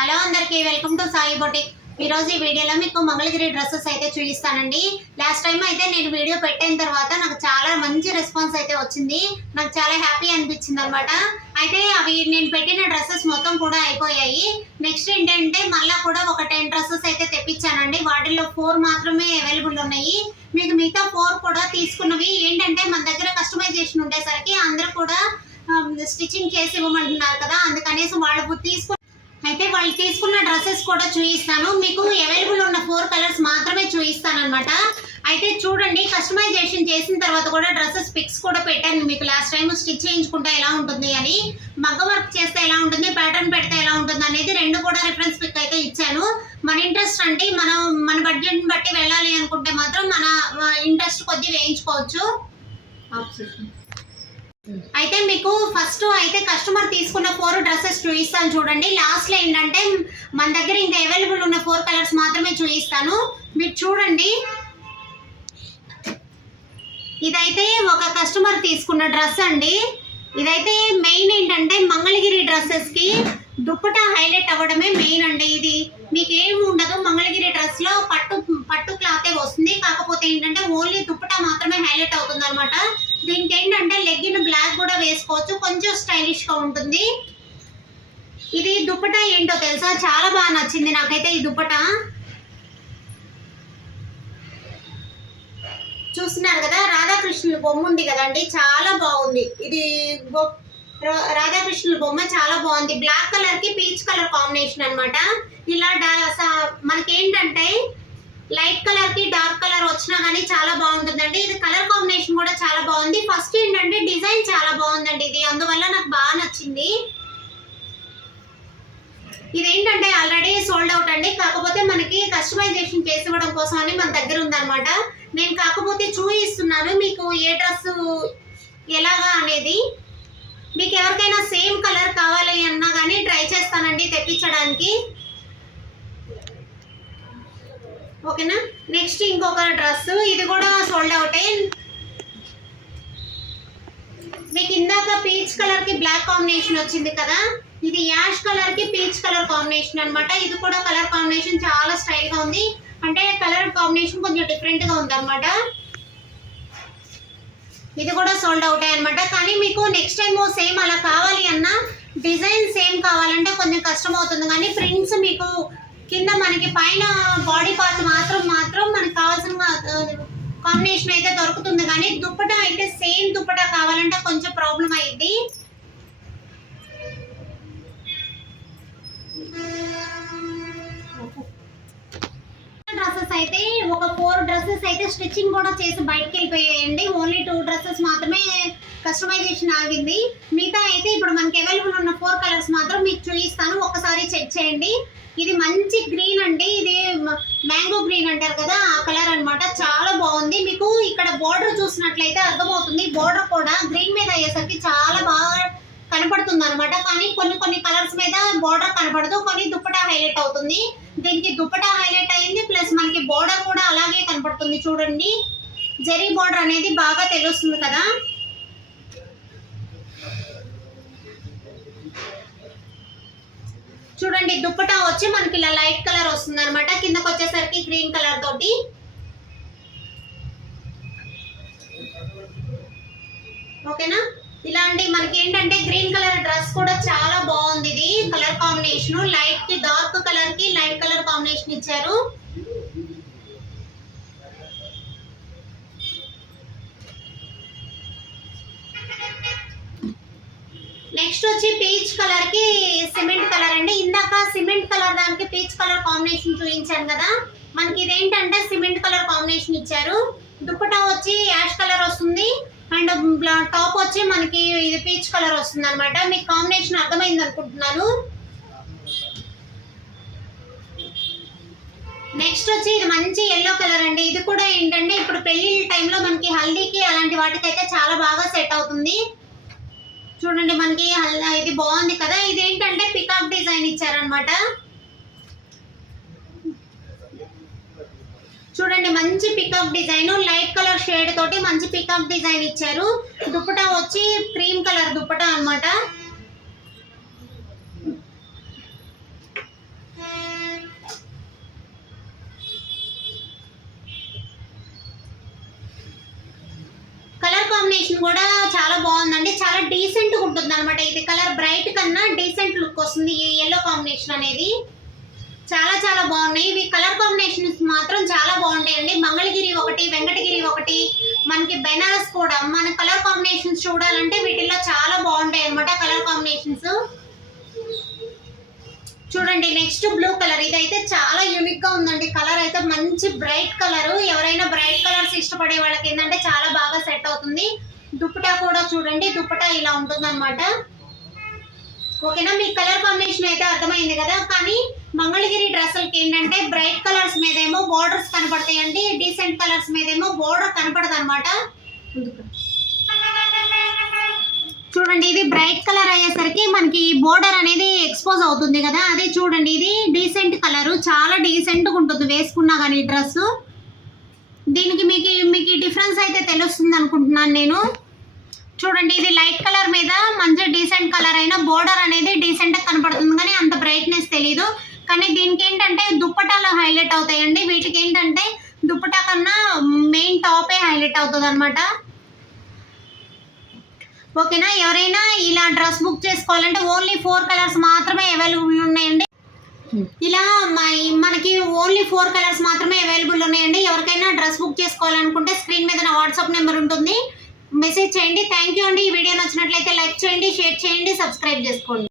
Hello అందరికీ welcome to Sai boutique. ఈరోజు ఈ వీడియోలో మీకు మంగళగిరి డ్రెస్సెస్ అయితే చూపిస్తానండి. లాస్ట్ టైం అయితే నేను వీడియో పెట్టిన తర్వాత నాకు చాలా మంచి రెస్పాన్స్ అయితే వచ్చింది. నాకు చాలా హ్యాపీ అనిపించింది అనమాట. అయితే అవి నేను పెట్టిన డ్రెస్సెస్ మొత్తం కూడా అయిపోయాయి. నెక్స్ట్ ఏంటంటే మళ్ళీ కూడా ఒక 10 డ్రెస్సెస్ అయితే తెప్పించానండి. వాటిల్లో 4 మాత్రమే అవైలబుల్ ఉన్నాయి. మీకు మిగతా 4 కూడా తీసుకున్నవి ఏంటంటే మన దగ్గర కస్టమైజేషన్ ఉండేసరికి అందరూ కూడా స్టిచ్చింగ్ చేసి ఇవ్వమంటున్నారు కదా, అందుకనేసి వాళ్ళు తీసుకున్న డ్రెస్సెస్ కూడా చూపిస్తాను. మీకు అవైలబుల్ ఉన్న 4 కలర్స్ మాత్రమే చూపిస్తాను అనమాట. అయితే చూడండి, కస్టమైజేషన్ చేసిన తర్వాత కూడా డ్రెస్సెస్ పిక్స్ కూడా పెట్టాను మీకు లాస్ట్ టైం. స్టిచ్ చేయించుకుంటే ఎలా ఉంటుంది అని, మగ్గ వర్క్ చేస్తే ఎలా ఉంటుంది, ప్యాటర్న్ పెడితే ఎలా ఉంటుంది అనేది 2 కూడా రిఫరెన్స్ పిక్ అయితే ఇచ్చాను. మన ఇంట్రెస్ట్ అంటే మన బడ్జెట్ని బట్టి వెళ్ళాలి అనుకుంటే మాత్రం మన ఇంట్రెస్ట్ కొద్ది వేయించుకోవచ్చు. అయితే మీకు ఫస్ట్ అయితే కస్టమర్ తీసుకున్న 4 డ్రెస్సెస్ చూపిస్తాను చూడండి. లాస్ట్లో ఏంటంటే మన దగ్గర ఇంకా అవైలబుల్ ఉన్న 4 కలర్స్ మాత్రమే చూపిస్తాను. మీరు చూడండి, ఇదైతే ఒక కస్టమర్ తీసుకున్న డ్రెస్ అండి. ఇదైతే మెయిన్ ఏంటంటే మంగళగిరి డ్రెస్సెస్కి దుప్పటా హైలైట్ అవ్వడమే మెయిన్ అండి. ఇది మీకు ఏమి ఉండదు, మంగళగిరి డ్రెస్లో పట్టు క్లాతే వస్తుంది. కాకపోతే ఏంటంటే ఓన్లీ దుప్పటా మాత్రమే హైలైట్ అవుతుంది అనమాట. దీనికి ఏంటంటే లెగ్గిన్ బ్లాక్ కూడా వేసుకోవచ్చు, కొంచెం స్టైలిష్గా ఉంటుంది. ఇది దుప్పటా ఏంటో తెలుసా, చాలా బాగా నచ్చింది నాకైతే ఈ దుప్పటా. చూస్తున్నారు కదా, రాధాకృష్ణుల బొమ్మ ఉంది కదండి, చాలా బాగుంది. ఇది రాధాకృష్ణుల బొమ్మ చాలా బాగుంది. బ్లాక్ కలర్ కి పీచ్ కలర్ కాంబినేషన్ అనమాట. ఇలా మనకేంటంటే లైట్ కలర్ కి డార్క్ కలర్ వచ్చినా కానీ చాలా బాగుంటుందండి. ఇది కలర్ కాంబినేషన్ కూడా చాలా బాగుంది. ఫస్ట్ ఏంటంటే డిజైన్ చాలా బాగుందండి ఇది, అందువల్ల నాకు బాగా నచ్చింది. ఇదేంటంటే ఆల్రెడీ సోల్డ్ అవుట్ అండి, కాకపోతే మనకి కస్టమైజేషన్ చేసి ఇవ్వడం కోసం అని మన దగ్గర ఉందన్నమాట. నేను కాకపోతే చూపిస్తున్నాను మీకు ఏ డ్రెస్ ఎలాగా అనేది. మీకు ఎవరికైనా సేమ్ కలర్ కావాలి అన్నా కానీ ట్రై చేస్తానండి తెప్పించడానికి, ఓకేనా. నెక్స్ట్ ఇంకొక డ్రెస్, ఇది కూడా సోల్డ్ అవుటే. మీకు ఇందాక పీచ్ కలర్ కి బ్లాక్ కాంబినేషన్ వచ్చింది కదా, ఇది యాష్ కలర్ కి పీచ్ కలర్ కాంబినేషన్ అనమాట. ఇది కూడా కలర్ కాంబినేషన్ చాలా స్టైల్ గా ఉంది, అంటే కలర్ కాంబినేషన్ కొంచెం డిఫరెంట్ గా ఉంది అనమాట. ఇది కూడా సోల్డ్ అవుట్ అనమాట. కానీ మీకు నెక్స్ట్ టైం సేమ్ అలా కావాలి అన్నా, డిజైన్ సేమ్ కావాలంటే కొంచెం కష్టం అవుతుంది. కానీ ప్రింట్స్ మీకు కింద మనకి పైన బాడీ పార్ట్ మాత్రం మనకి కావాల్సిన కాంబినేషన్ అయితే దొరుకుతుంది. కానీ దుప్పటా అయితే సేమ్ దుప్పటా కావాలంటే కొంచెం ప్రాబ్లం అయ్యింది. డ్రెస్సెస్ అయితే ఒక 4 డ్రెస్సెస్ అయితే స్టిచ్చింగ్ కూడా చేసి బయటకు వెళ్ళిపోయాయండి. ఓన్లీ 2 డ్రెస్సెస్ మాత్రమే కస్టమైజేషన్ ఆగింది. మిగతా అయితే ఇప్పుడు మనకి అవైలబుల్ ఉన్న 4 కలర్స్ మాత్రం మీకు చూపిస్తాను, ఒక్కసారి చెక్ చేయండి. ఇది మంచి గ్రీన్ అండి, ఇది మ్యాంగో గ్రీన్ అంటారు కదా, ఆ కలర్ అనమాట. చాలా బాగుంది. మీకు ఇక్కడ బోర్డర్ చూసినట్లయితే అర్థమవుతుంది, బోర్డర్ కూడా గ్రీన్ మీద అయ్యేసరికి చాలా బాగా కనపడుతుంది అనమాట. కానీ కొన్ని కలర్స్ మీద బోర్డర్ కనపడదు, కొన్ని దుప్పటా హైలైట్ అవుతుంది. దీనికి దుప్పటా హైలైట్ అయింది, ప్లస్ మనకి బోర్డర్ కూడా అలాగే కనపడుతుంది. చూడండి, జరీ బోర్డర్ అనేది బాగా తెలుస్తుంది కదా. చూడండి, దుప్పటా వచ్చి మనకి ఇలా లైట్ కలర్ వస్తుంది అనమాట, కిందకి వచ్చేసరికి గ్రీన్ కలర్ తోటి. ఓకేనా. ఇలాంటి మనకి ఏంటంటే గ్రీన్ కలర్ డ్రెస్ కూడా చాలా బాగుంది. ఇది కలర్ కాంబినేషన్ లైట్ కి డార్క్ కలర్ కి లైట్ కలర్ కాంబినేషన్ ఇచ్చారు. నెక్స్ట్ వచ్చి పీచ్ కలర్ కి సిమెంట్ కలర్ అండి. ఇందాక సిమెంట్ కలర్ దానికి పీచ్ కలర్ కాంబినేషన్ చూపించాను కదా, మనకి ఇదేంటంటే సిమెంట్ కలర్ కాంబినేషన్ ఇచ్చారు. దుప్పటా వచ్చి యాష్ కలర్ వస్తుంది, అండ్ టాప్ వచ్చి మనకి ఇది పీచ్ కలర్ వస్తుంది అనమాట. మీకు కాంబినేషన్ అర్థమైంది అనుకుంటున్నాను. నెక్స్ట్ వచ్చి ఇది మంచి ఎల్లో కలర్ అండి. ఇది కూడా ఏంటంటే ఇప్పుడు పెళ్లి టైంలో మనకి హల్దీకి అలాంటి వాటికైతే చాలా బాగా సెట్ అవుతుంది. చూడండి, మనకి ఇది బాగుంది కదా. ఇదేంటంటే పికాక్ డిజైన్ ఇచ్చారనమాట. చూడండి, మంచి peacock design, light colour shade తోటి మంచి పికాక్ డిజైన్ ఇచ్చారు. దుప్పటా వచ్చి క్రీమ్ కలర్ దుప్పటా అనమాట. కూడా చాలా బాగుందండి. చాలా డీసెంట్ గా ఉంటుంది అనమాట. ఇది కలర్ బ్రైట్ కన్నా డీసెంట్ లుక్ వస్తుంది ఈ ఎల్లో కాంబినేషన్ అనేది. చాలా చాలా బాగున్నాయి ఇవి. కలర్ కాంబినేషన్స్ మాత్రం చాలా బాగుంటాయండి. మంగళగిరి ఒకటి, వెంకటగిరి ఒకటి, మనకి బెనారస్ కూడా. మన కలర్ కాంబినేషన్స్ చూడాలంటే వీటిల్లో చాలా బాగుంటాయి అనమాట కలర్ కాంబినేషన్స్. చూడండి నెక్స్ట్ బ్లూ కలర్. ఇదైతే చాలా యూనిక్ గా ఉందండి. కలర్ అయితే మంచి బ్రైట్ కలర్. ఎవరైనా బ్రైట్ కలర్స్ ఇష్టపడే వాళ్ళకి ఏంటంటే చాలా బాగా సెట్ అవుతుంది. దుప్పటా కూడా చూడండి, దుప్పటా ఇలా ఉంటుంది అనమాట. ఓకేనా, మీ కలర్ కాంబినేషన్ అయితే అర్థమైంది కదా. కానీ మంగళగిరి డ్రెస్సులకి ఏంటంటే బ్రైట్ కలర్స్ మీదేమో బోర్డర్స్ కనపడతాయండి, డీసెంట్ కలర్స్ మీదేమో బోర్డర్ కనపడదు అనమాట. చూడండి ఇది బ్రైట్ కలర్ అయ్యేసరికి మనకి బోర్డర్ అనేది ఎక్స్పోజ్ అవుతుంది కదా. అదే చూడండి ఇది డీసెంట్ కలర్, చాలా డీసెంట్గా ఉంటుంది వేసుకున్నా కానీ ఈ డ్రెస్. దీనికి మీకు డిఫరెన్స్ అయితే తెలుస్తుంది అనుకుంటున్నాను నేను. చూడండి ఇది లైట్ కలర్ మీద మంచి డీసెంట్ కలర్ అయినా బోర్డర్ అనేది డీసెంట్గా కనపడుతుంది కానీ అంత బ్రైట్నెస్ తెలీదు. కానీ దీనికి ఏంటంటే దుప్పటాలు హైలైట్ అవుతాయండి. వీటికి ఏంటంటే దుప్పటా కన్నా మెయిన్ టాపే హైలైట్ అవుతుంది అనమాట. ఓకేనా, ఎవరైనా ఇలా డ్రెస్ బుక్ చేసుకోవాలంటే ఓన్లీ 4 కలర్స్ మాత్రమే అవైలబుల్ ఉన్నాయండి. ఇలా మనకి ఓన్లీ 4 కలర్స్ మాత్రమే అవైలబుల్ ఉన్నాయండి. ఎవరికైనా డ్రెస్ బుక్ చేసుకోవాలనుకుంటే స్క్రీన్ మీద నా వాట్సాప్ నెంబర్ ఉంటుంది, మెసేజ్ చేయండి. థ్యాంక్ యూ అండి. ఈ వీడియో నచ్చినట్లయితే లైక్ చేయండి, షేర్ చేయండి, సబ్స్క్రైబ్ చేసుకోండి.